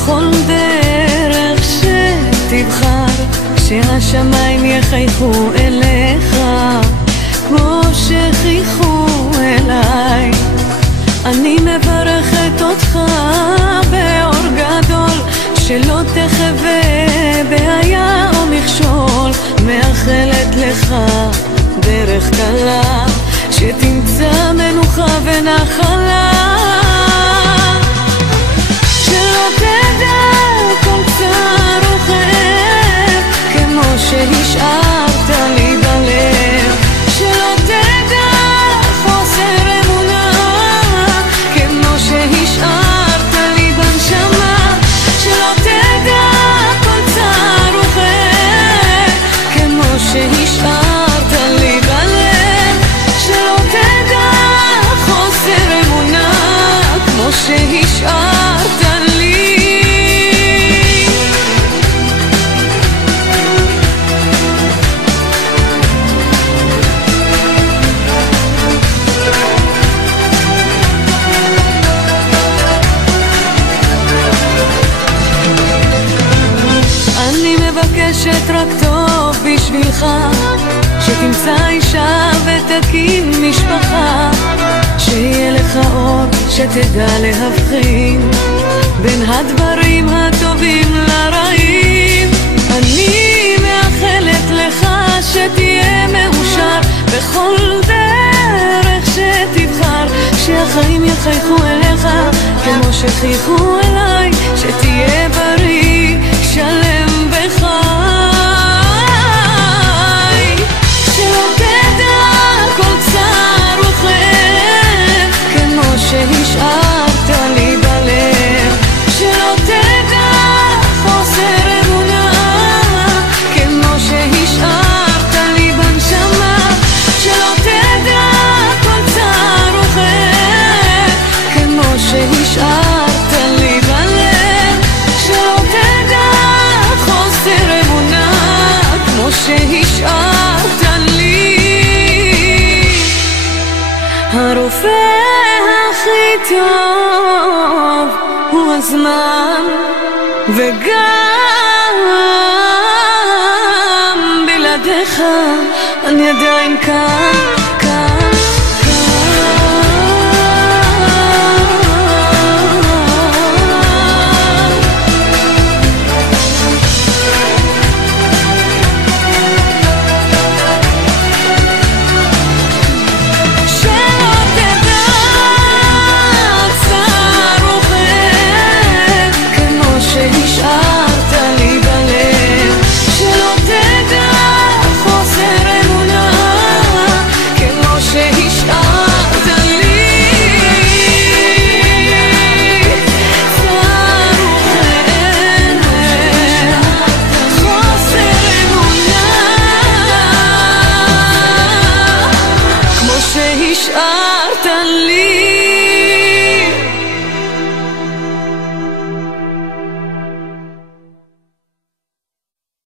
בכל דרך שתבחר, שהשמיים יחייכו אליך כמו שחייכו אליי. אני מברכת אותך באור גדול, שלא תחווה בעיה או מכשול. מאחלת לך דרך קלה, שתמצא מנוחה ונחלה, שלא תדע כל צער או כאב, כמו שהשארת לי בלב. שלא תדע חוסר אמונה, כמו שהשארת לי בנשמה. שלא תדע כל צער או כאב, כמו שהשארת לי בלב. שלא תדע חוסר אמונה, כמו שהשארת לי. אני מבקשת רק טוב בשבילך, שתמצא אישה ותקים משפחה, שיהיה לך אור שתדע להבחין בין הדברים הטובים לרעים. אני מאחלת לך שתהיה מאושר בכל דרך שתבחר, שהחיים יחייכו אליך כמו שחייכו אליי. שתהיה בריא, שלם וחי, שלא תדע כל צער וכאב, כמו שהשארת לי בלב. שלא תדע חוסר אמונה, כמו שהשארת לי בנשמה. שלא תדע כל צער וכאב, כמו שהשארת לי בלב. שלא תדע חוסר אמונה, כמו שהשארת לי. הרופא הכי טוב הוא הזמן, וגם בלעדיך אני עדיין כאן.